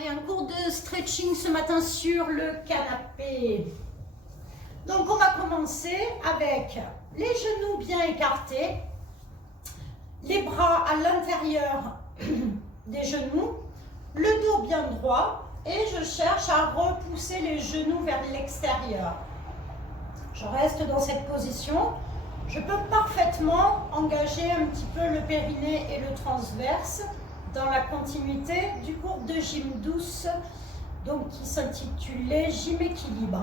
Allez, un cours de stretching ce matin sur le canapé. Donc on va commencer avec les genoux bien écartés, les bras à l'intérieur des genoux, le dos bien droit et je cherche à repousser les genoux vers l'extérieur. Je reste dans cette position. Je peux parfaitement engager un petit peu le périnée et le transverse dans la continuité du cours de gym douce, donc qui s'intitulait Gym équilibre.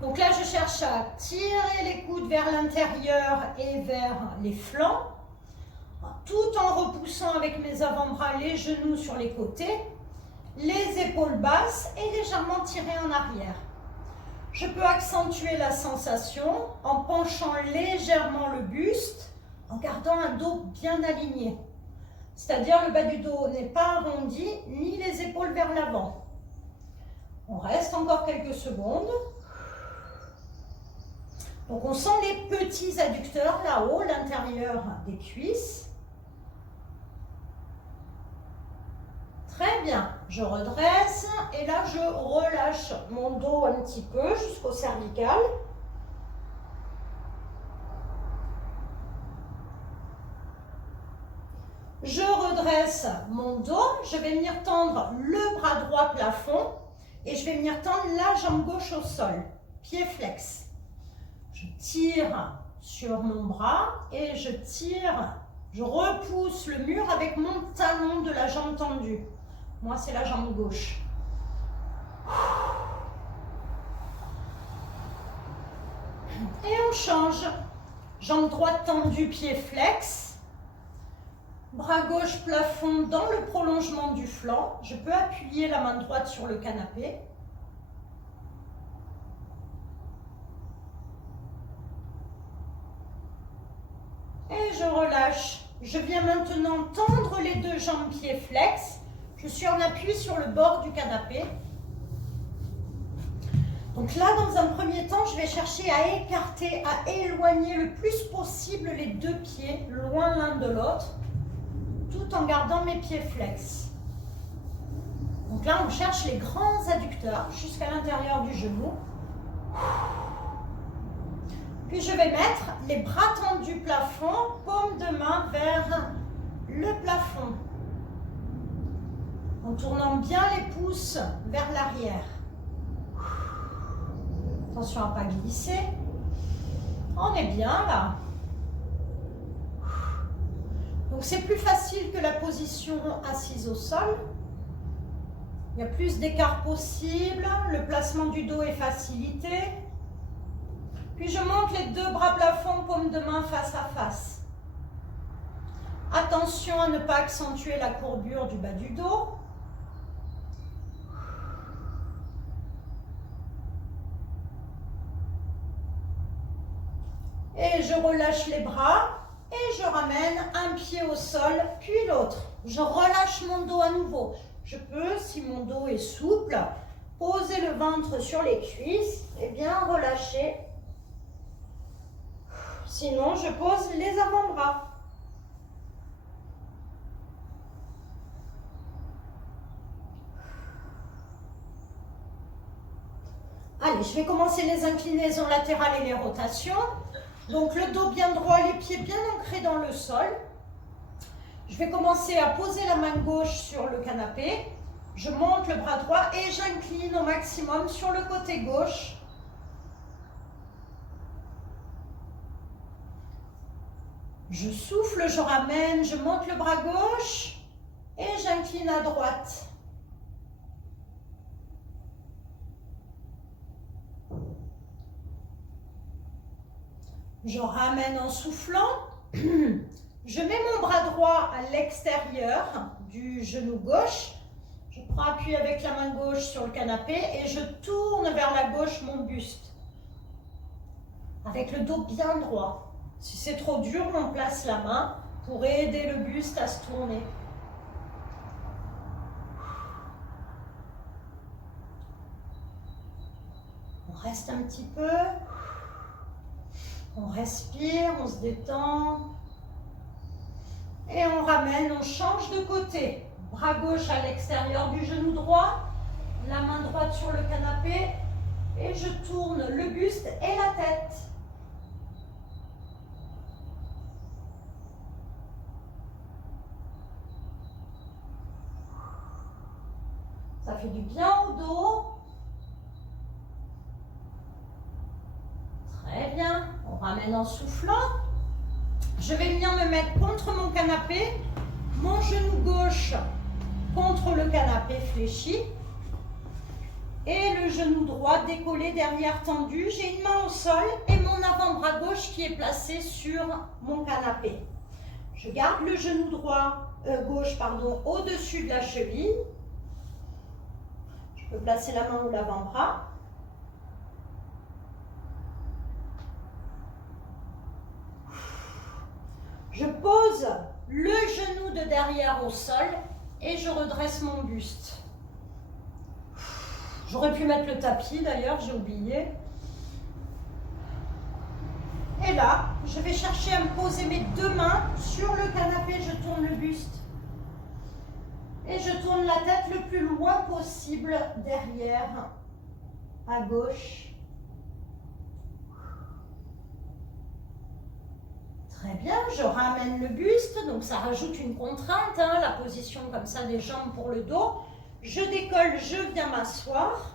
Donc là, je cherche à tirer les coudes vers l'intérieur et vers les flancs, tout en repoussant avec mes avant-bras les genoux sur les côtés, les épaules basses et légèrement tirer en arrière. Je peux accentuer la sensation en penchant légèrement le buste, en gardant un dos bien aligné. C'est-à-dire le bas du dos n'est pas arrondi, ni les épaules vers l'avant. On reste encore quelques secondes. Donc on sent les petits adducteurs là-haut, l'intérieur des cuisses. Très bien, je redresse et là je relâche mon dos un petit peu jusqu'au cervical. Je redresse mon dos, je vais venir tendre le bras droit plafond et je vais venir tendre la jambe gauche au sol, pied flex. Je tire sur mon bras et je tire, je repousse le mur avec mon talon de la jambe tendue. Moi, c'est la jambe gauche. Et on change. Jambe droite tendue, pied flex. Bras gauche plafond dans le prolongement du flanc. Je peux appuyer la main droite sur le canapé. Et je relâche. Je viens maintenant tendre les deux jambes pieds flex. Je suis en appui sur le bord du canapé. Donc là, dans un premier temps, je vais chercher à écarter, à éloigner le plus possible les deux pieds, loin l'un de l'autre, tout en gardant mes pieds flex. Donc là, on cherche les grands adducteurs jusqu'à l'intérieur du genou. Puis je vais mettre les bras tendus plafond, paume de main vers le plafond. En tournant bien les pouces vers l'arrière. Attention à ne pas glisser. On est bien là. Donc c'est plus facile que la position assise au sol. Il y a plus d'écart possible. Le placement du dos est facilité. Puis je monte les deux bras plafond, paume de main face à face. Attention à ne pas accentuer la courbure du bas du dos. Et je relâche les bras et je ramène un pied au sol, puis l'autre. Je relâche mon dos à nouveau. Je peux, si mon dos est souple, poser le ventre sur les cuisses et bien relâcher. Sinon, je pose les avant-bras. Allez, je vais commencer les inclinaisons latérales et les rotations. Donc le dos bien droit, les pieds bien ancrés dans le sol. Je vais commencer à poser la main gauche sur le canapé. Je monte le bras droit et j'incline au maximum sur le côté gauche. Je souffle, je ramène, je monte le bras gauche et j'incline à droite. Je ramène en soufflant. Je mets mon bras droit à l'extérieur du genou gauche. Je prends appui avec la main gauche sur le canapé et je tourne vers la gauche mon buste. Avec le dos bien droit. Si c'est trop dur, on place la main pour aider le buste à se tourner. On reste un petit peu. On respire, on se détend. Et on ramène, on change de côté. bras gauche à l'extérieur du genou droit, la main droite sur le canapé et je tourne le buste et la tête. Ça fait du bien au dos. Très bien. On ramène en soufflant. Je vais venir me mettre contre mon canapé, mon genou gauche contre le canapé fléchi et le genou droit décollé derrière tendu. J'ai une main au sol et mon avant-bras gauche qui est placé sur mon canapé. Je garde le genou gauche au-dessus de la cheville. Je peux placer la main ou l'avant-bras. Je pose le genou de derrière au sol et je redresse mon buste. J'aurais pu mettre le tapis d'ailleurs, j'ai oublié. Et là, je vais chercher à me poser mes deux mains sur le canapé, je tourne le buste. Et je tourne la tête le plus loin possible derrière, à gauche. Très bien, je ramène le buste, donc ça rajoute une contrainte, hein, la position comme ça des jambes pour le dos. Je décolle, je viens m'asseoir.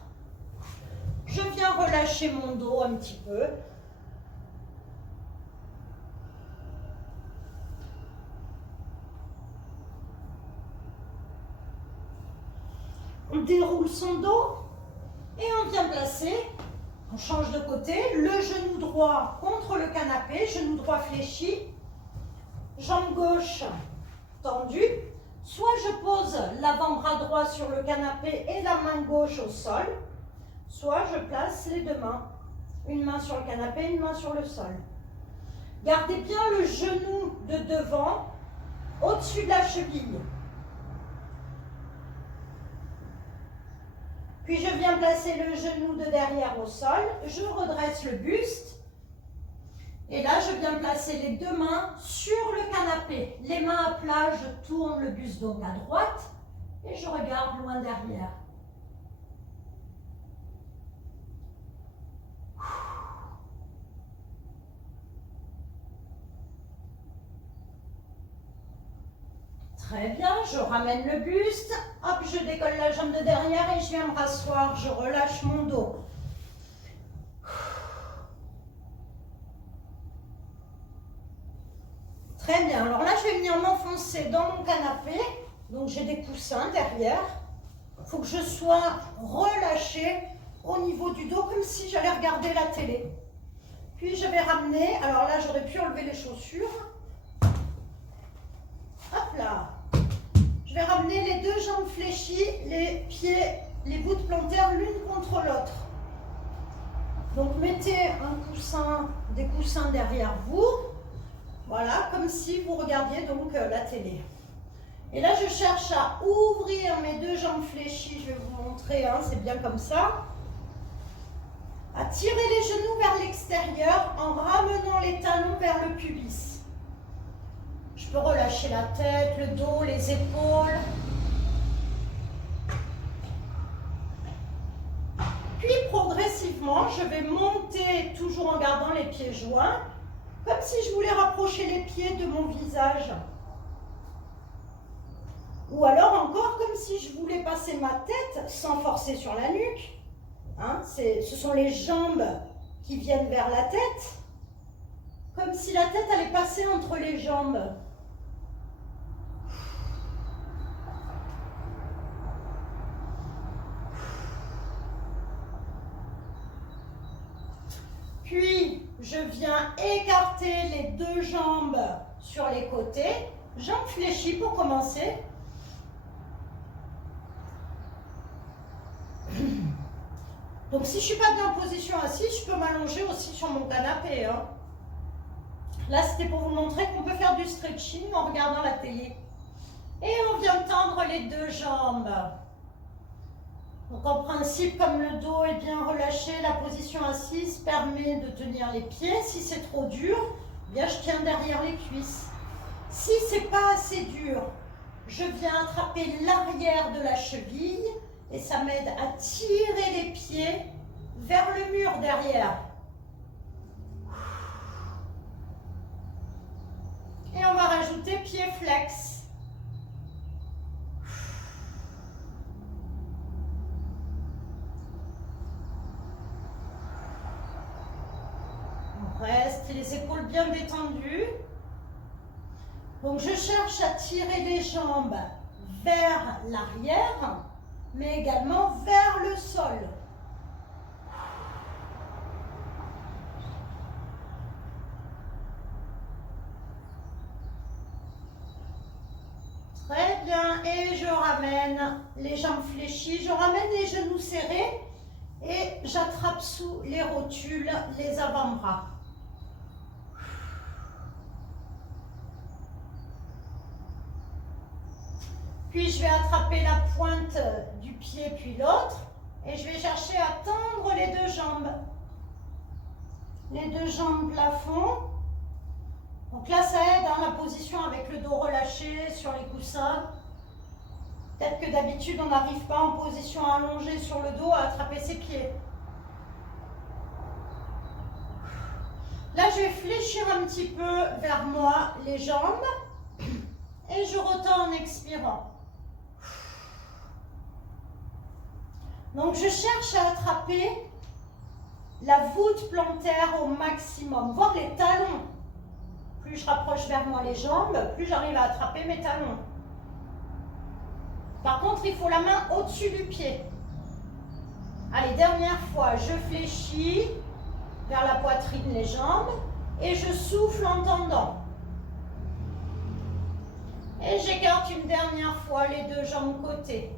Je viens relâcher mon dos un petit peu. On déroule son dos et on vient placer, on change de côté, le genou droit contre le canapé, genou droit fléchi, jambe gauche tendue. Soit je pose l'avant-bras droit sur le canapé et la main gauche au sol, soit je place les deux mains, une main sur le canapé, une main sur le sol. Gardez bien le genou de devant au-dessus de la cheville. Puis je viens placer le genou de derrière au sol, je redresse le buste. Et là, je viens placer les deux mains sur le canapé. Les mains à plat, je tourne le buste donc à droite et je regarde loin derrière. Très bien, je ramène le buste, hop, je décolle la jambe de derrière et je viens me rasseoir, je relâche mon dos. Très bien, alors là je vais venir m'enfoncer dans mon canapé, donc j'ai des coussins derrière. Il faut que je sois relâchée au niveau du dos comme si j'allais regarder la télé. Puis je vais ramener, alors là j'aurais pu enlever les chaussures. Hop là. Je vais ramener les deux jambes fléchies, les pieds, les bouts de plantaire l'une contre l'autre. Donc mettez des coussins derrière vous. Voilà, comme si vous regardiez donc la télé. Et là, je cherche à ouvrir mes deux jambes fléchies. Je vais vous montrer, hein, c'est bien comme ça. À tirer les genoux vers l'extérieur en ramenant les talons vers le pubis. Je peux relâcher la tête, le dos, les épaules. Puis progressivement, je vais monter toujours en gardant les pieds joints. Comme si je voulais rapprocher les pieds de mon visage. Ou alors encore comme si je voulais passer ma tête sans forcer sur la nuque. Hein, ce sont les jambes qui viennent vers la tête. Comme si la tête allait passer entre les jambes. Puis, je viens écarter les deux jambes sur les côtés. Jambes fléchies pour commencer. Donc, si je ne suis pas bien en position assise, je peux m'allonger aussi sur mon canapé. Hein. Là, c'était pour vous montrer qu'on peut faire du stretching en regardant la télé. Et on vient tendre les deux jambes. Donc en principe, comme le dos est bien relâché, la position assise permet de tenir les pieds. Si c'est trop dur, bien je tiens derrière les cuisses. Si c'est pas assez dur, je viens attraper l'arrière de la cheville et ça m'aide à tirer les pieds vers le mur derrière. Et on va rajouter pied flex. On reste les épaules bien détendues. Donc je cherche à tirer les jambes vers l'arrière, mais également vers le sol. Très bien, et je ramène les jambes fléchies, je ramène les genoux serrés et j'attrape sous les rotules les avant-bras. Puis je vais attraper la pointe du pied puis l'autre et je vais chercher à tendre les deux jambes. Les deux jambes plafond. Donc là ça aide dans la position avec le dos relâché sur les coussins. Peut-être que d'habitude on n'arrive pas en position allongée sur le dos à attraper ses pieds. Là je vais fléchir un petit peu vers moi les jambes et je retends en expirant. Donc je cherche à attraper la voûte plantaire au maximum, voire les talons. Plus je rapproche vers moi les jambes, plus j'arrive à attraper mes talons. Par contre, il faut la main au-dessus du pied. Allez, dernière fois, je fléchis vers la poitrine les jambes et je souffle en tendant. Et j'écarte une dernière fois les deux jambes côté.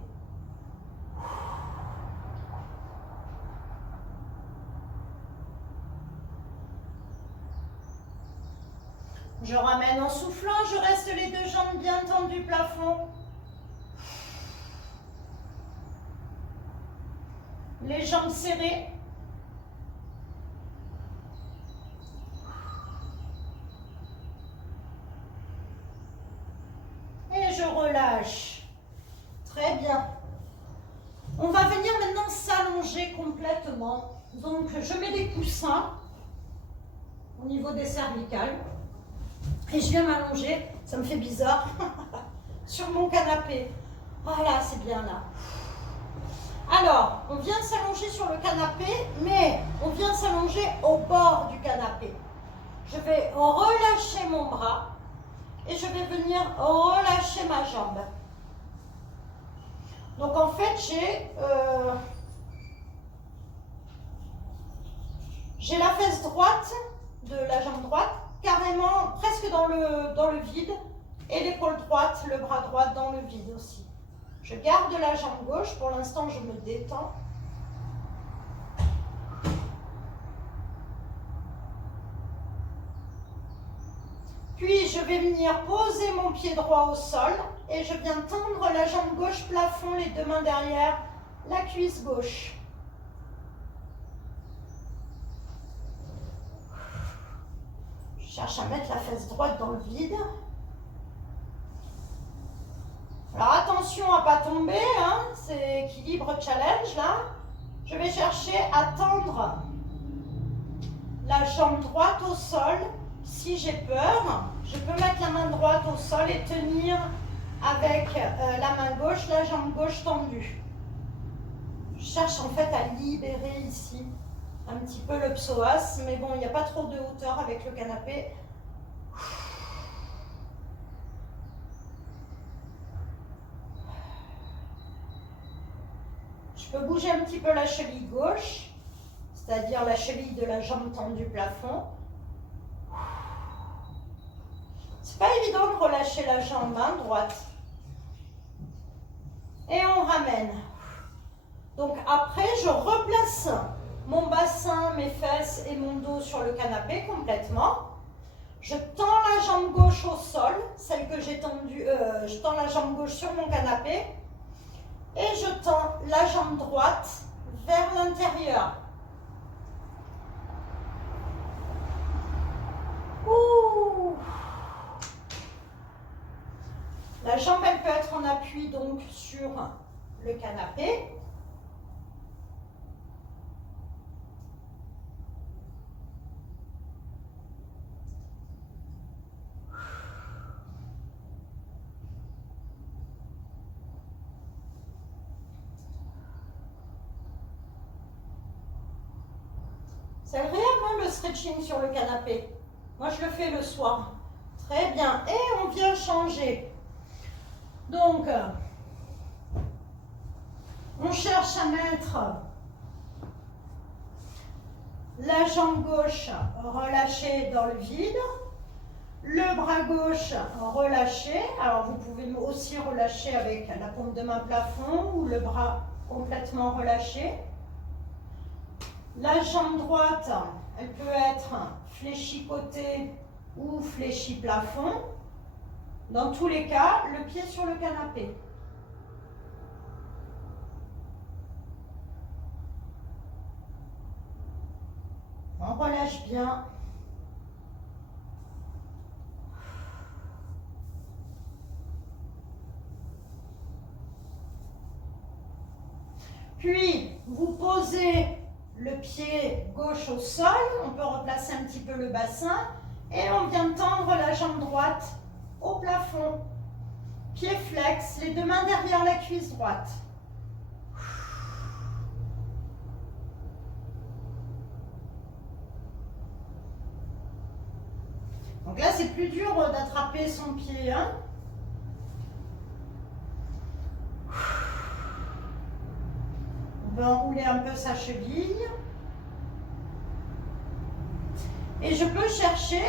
Je ramène en soufflant, je reste les deux jambes bien tendues plafond. Les jambes serrées. Et je relâche. Très bien. On va venir maintenant s'allonger complètement. Donc je mets des coussins au niveau des cervicales. Et je viens m'allonger, ça me fait bizarre, sur mon canapé. Voilà, c'est bien là. Alors, on vient s'allonger sur le canapé, mais on vient s'allonger au bord du canapé. Je vais relâcher mon bras et je vais venir relâcher ma jambe. Donc en fait, j'ai la fesse droite de la jambe droite, carrément presque dans le vide, et l'épaule droite, le bras droit dans le vide aussi. Je garde la jambe gauche, pour l'instant je me détends. Puis je vais venir poser mon pied droit au sol et je viens tendre la jambe gauche plafond, les deux mains derrière, la cuisse gauche. Je cherche à mettre la fesse droite dans le vide. Alors attention à ne pas tomber, hein, c'est équilibre challenge là. Je vais chercher à tendre la jambe droite au sol. Si j'ai peur, je peux mettre la main droite au sol et tenir avec la main gauche, la jambe gauche tendue. Je cherche en fait à libérer ici un petit peu le psoas, mais bon, il n'y a pas trop de hauteur avec le canapé. Je peux bouger un petit peu la cheville gauche, c'est-à-dire la cheville de la jambe tendue plafond. C'est pas évident de relâcher la jambe droite. Et on ramène. Donc après, je replace mon bassin, mes fesses et mon dos sur le canapé complètement. Je tends la jambe gauche au sol, celle que j'ai tendue, je tends la jambe gauche sur mon canapé. Et je tends la jambe droite vers l'intérieur. La jambe, elle peut être en appui donc sur le canapé. C'est agréable hein, le stretching sur le canapé. Moi, je le fais le soir. Très bien. Et on vient changer. Donc, on cherche à mettre la jambe gauche relâchée dans le vide. Le bras gauche relâché. Alors, vous pouvez aussi relâcher avec la paume de main plafond ou le bras complètement relâché. La jambe droite, elle peut être fléchie côté ou fléchie plafond. Dans tous les cas, le pied sur le canapé. On relâche bien. Puis, vous posez le pied gauche au sol, on peut replacer un petit peu le bassin et on vient tendre la jambe droite au plafond. Pied flex, les deux mains derrière la cuisse droite. Donc là, c'est plus dur d'attraper son pied. Hein. On peut enrouler un peu sa cheville. Et je peux chercher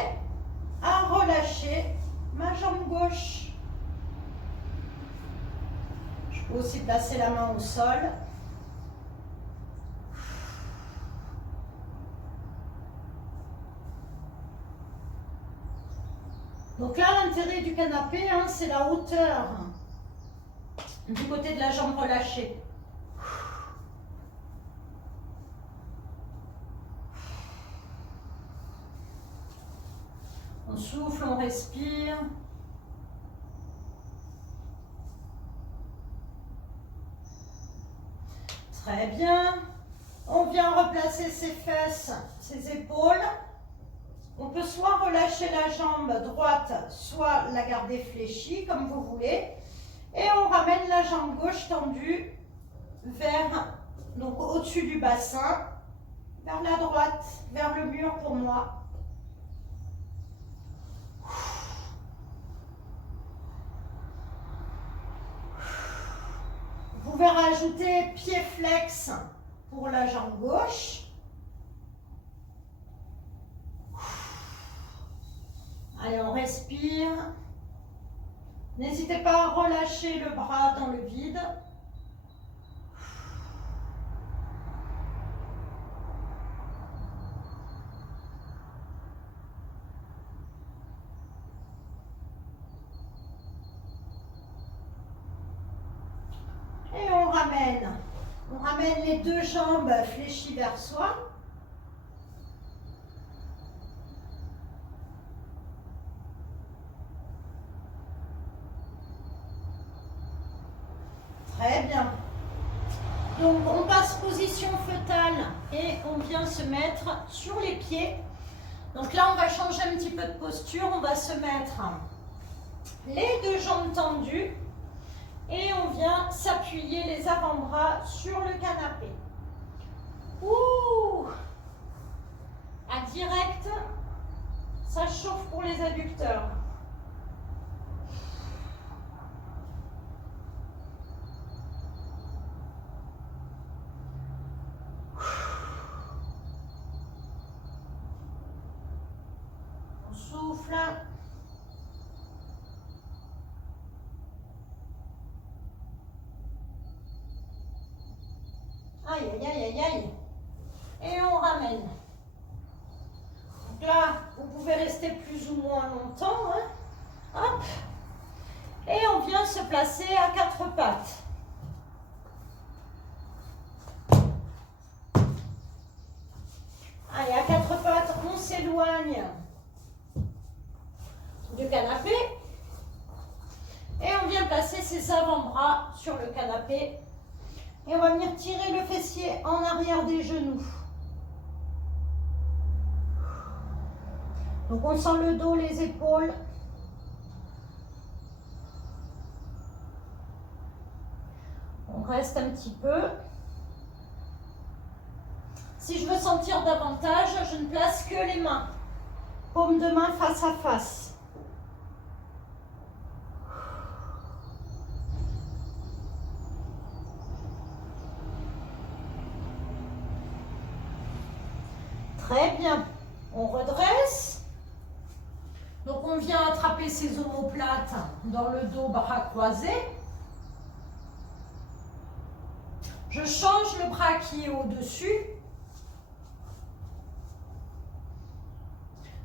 à relâcher ma jambe gauche. Je peux aussi placer la main au sol. Donc là, l'intérêt du canapé, hein, c'est la hauteur du côté de la jambe relâchée. On souffle, on respire. Très bien. On vient replacer ses fesses, ses épaules. On peut soit relâcher la jambe droite, soit la garder fléchie, comme vous voulez. Et on ramène la jambe gauche tendue vers, donc au-dessus du bassin, vers la droite, vers le mur pour moi. Vous pouvez rajouter pied flex pour la jambe gauche. Allez, on respire. N'hésitez pas à relâcher le bras dans le vide. Et on ramène les deux jambes fléchies vers soi. Très bien. Donc on passe position fœtale et on vient se mettre sur les pieds. Donc là on va changer un petit peu de posture. On va se mettre les deux jambes tendues et on vient s'appuyer les avant-bras sur le canapé. Ouh! À direct, ça chauffe pour les adducteurs. On souffle. Aïe, aïe, aïe, aïe, aïe. Et on ramène. Donc là, vous pouvez rester plus ou moins longtemps. Hein. Hop. Et on vient se placer à quatre pattes. Allez, à quatre pattes, on s'éloigne du canapé. Et on vient bien placer ses avant-bras sur le canapé. Et on va venir tirer le fessier en arrière des genoux. Donc on sent le dos, les épaules. On reste un petit peu. Si je veux sentir davantage, je ne place que les mains. Paume de main face à face. Très bien. On redresse. Donc on vient attraper ses omoplates dans le dos, bras croisés. Je change le bras qui est au-dessus.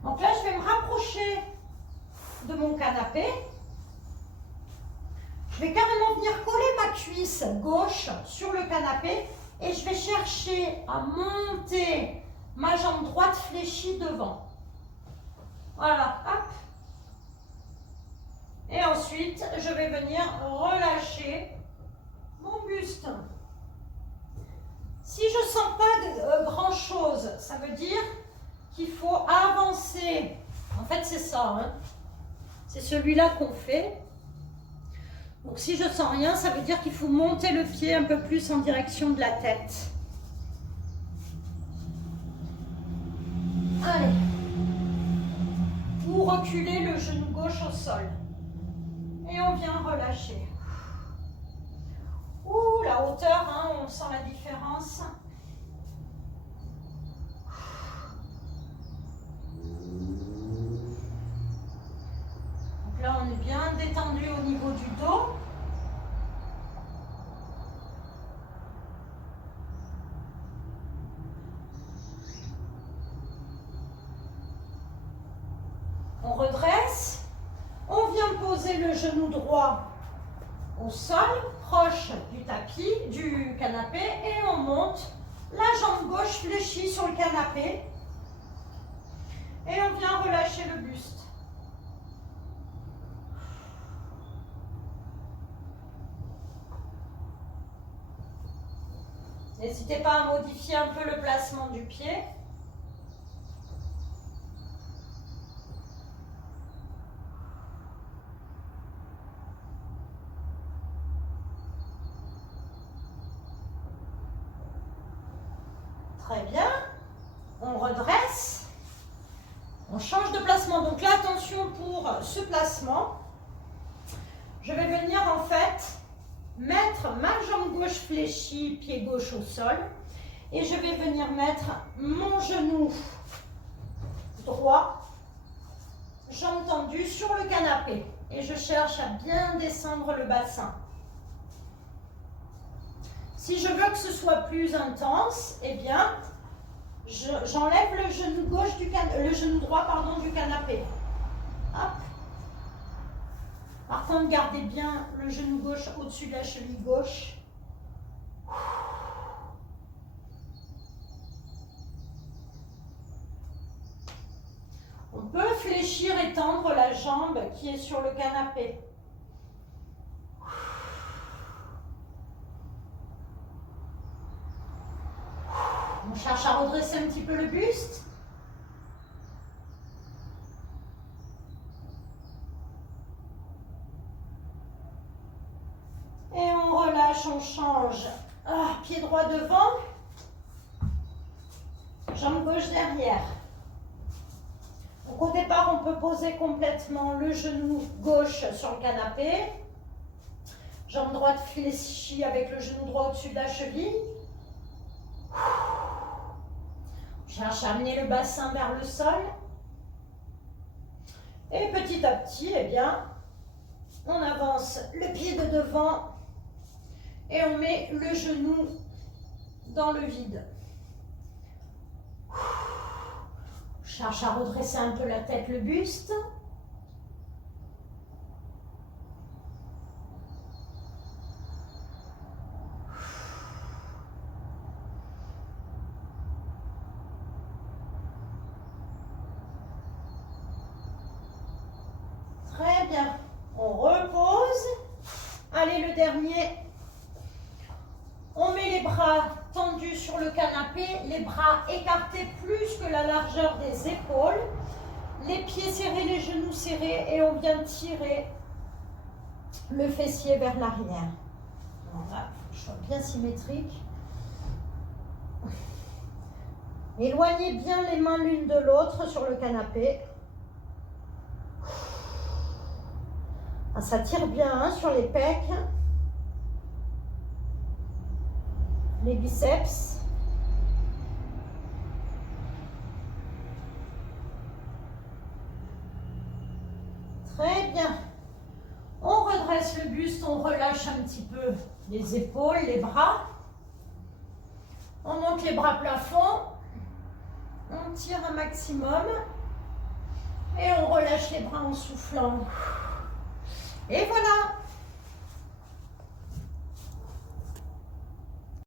Donc là, je vais me rapprocher de mon canapé. Je vais carrément venir coller ma cuisse gauche sur le canapé et je vais chercher à monter ma jambe droite fléchie devant. Voilà, hop. Et ensuite, je vais venir relâcher mon buste. Si je ne sens pas grand chose, ça veut dire qu'il faut avancer. En fait, c'est ça, hein. C'est celui-là qu'on fait. Donc, si je ne sens rien, ça veut dire qu'il faut monter le pied un peu plus en direction de la tête. Allez. Ou reculer le genou gauche au sol. Et on vient relâcher. Ouh, la hauteur, hein, on sent la différence. Donc là, on est bien détendu au niveau du dos. On redresse. On vient poser le genou droit au sol, proche du tapis, du canapé, et on monte la jambe gauche fléchie sur le canapé. Et on vient relâcher le buste. N'hésitez pas à modifier un peu le placement du pied. Très bien. On redresse. On change de placement. Donc là, attention pour ce placement. Je vais venir en fait mettre ma jambe gauche fléchie, pied gauche au sol. Et je vais venir mettre mon genou droit, jambe tendue sur le canapé. Et je cherche à bien descendre le bassin. Si je veux que ce soit plus intense, eh bien, j'enlève le genou gauche le genou droit du canapé. Hop. Par contre, gardez bien le genou gauche au-dessus de la cheville gauche. On peut fléchir et tendre la jambe qui est sur le canapé. On cherche à redresser un petit peu le buste. Et on relâche, on change. Pied droit devant. Jambe gauche derrière. Donc au départ, on peut poser complètement le genou gauche sur le canapé. Jambe droite fléchie avec le genou droit au-dessus de la cheville. On cherche à amener le bassin vers le sol. Et petit à petit, eh bien, on avance le pied de devant et on met le genou dans le vide. On cherche à redresser un peu la tête, le buste. Très bien. On repose. Allez, le dernier. On met les bras tendus sur le canapé, les bras écartés plus que la largeur des épaules, les pieds serrés, les genoux serrés et on vient tirer le fessier vers l'arrière. Voilà, il faut que je sois bien symétrique. Éloignez bien les mains l'une de l'autre sur le canapé. Ah, ça tire bien hein, sur les pecs, les biceps. Très bien. On redresse le buste, on relâche un petit peu les épaules, les bras. On monte les bras plafond. On tire un maximum. Et on relâche les bras en soufflant.